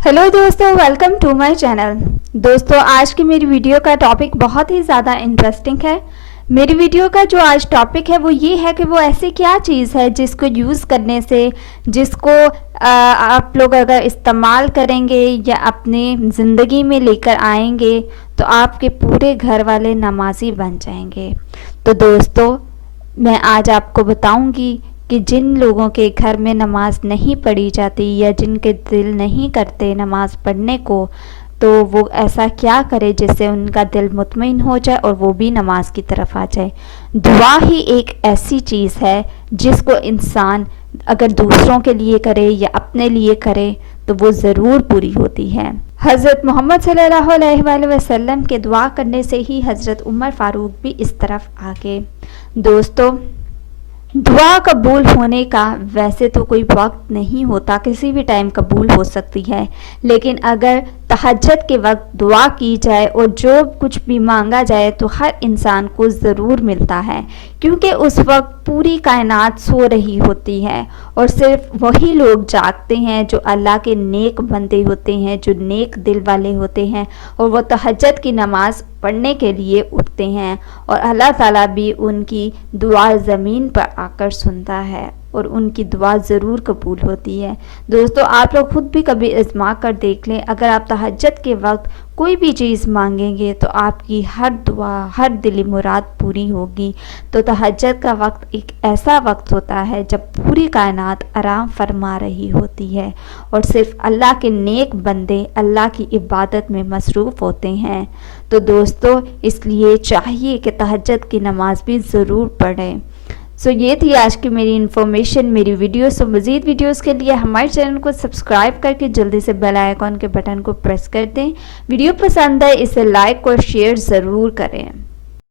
Hello दोस्तों, welcome to my channel. दोस्तों, आज की मेरी वीडियो का टॉपिक बहुत ही ज़्यादा इंटरेस्टिंग है। मेरी वीडियो का जो आज टॉपिक है वो ये है कि वो ऐसी क्या चीज़ है जिसको यूज़ करने से, जिसको आप लोग अगर इस्तेमाल करेंगे या अपनी ज़िंदगी में लेकर आएंगे तो आपके पूरे घर वाले नमाज़ी बन जाएंगे। तो दोस्तों, मैं आज आपको बताऊंगी कि जिन लोगों के घर में नमाज नहीं पढ़ी जाती या जिनके दिल नहीं करते नमाज पढ़ने को, तो वो ऐसा क्या करे जिससे उनका दिल मुतमईन हो जाए और वो भी नमाज की तरफ आ जाए। दुआ ही एक ऐसी चीज़ है जिसको इंसान अगर दूसरों के लिए करे या अपने लिए करे तो वो ज़रूर पूरी होती है। हज़रत मोहम्मद सल्लल्लाहु अलैहि वसल्लम के दुआ करने से ही हज़रत उमर फ़ारूक भी इस तरफ आ गए। दोस्तों, दुआ कबूल होने का वैसे तो कोई वक्त नहीं होता, किसी भी टाइम कबूल हो सकती है, लेकिन अगर तहज्जुद के वक्त दुआ की जाए और जो कुछ भी मांगा जाए तो हर इंसान को ज़रूर मिलता है, क्योंकि उस वक्त पूरी कायनात सो रही होती है और सिर्फ वही लोग जागते हैं जो अल्लाह के नेक बंदे होते हैं, जो नेक दिल वाले होते हैं, और वो तहज्जुद की नमाज़ पढ़ने के लिए उठते हैं और अल्लाह ताला भी उनकी दुआ ज़मीन पर आकर सुनता है और उनकी दुआ ज़रूर कबूल होती है। दोस्तों, आप लोग खुद भी कभी आज़मा कर देख लें, अगर आप तहज्जुद के वक्त कोई भी चीज़ मांगेंगे तो आपकी हर दुआ, हर दिली मुराद पूरी होगी। तो तहज्जुद का वक्त एक ऐसा वक्त होता है जब पूरी कायनात आराम फरमा रही होती है और सिर्फ अल्लाह के नेक बंदे अल्लाह की इबादत में मसरूफ़ होते हैं। तो दोस्तों, इसलिए चाहिए कि तहज्जुद की नमाज़ भी ज़रूर पढ़ें। सो ये थी आज की मेरी इन्फॉर्मेशन, मेरी वीडियो। सो मज़ीद वीडियोस के लिए हमारे चैनल को सब्सक्राइब करके जल्दी से बेल आइकॉन के बटन को प्रेस कर दें। वीडियो पसंद है इसे लाइक और शेयर ज़रूर करें।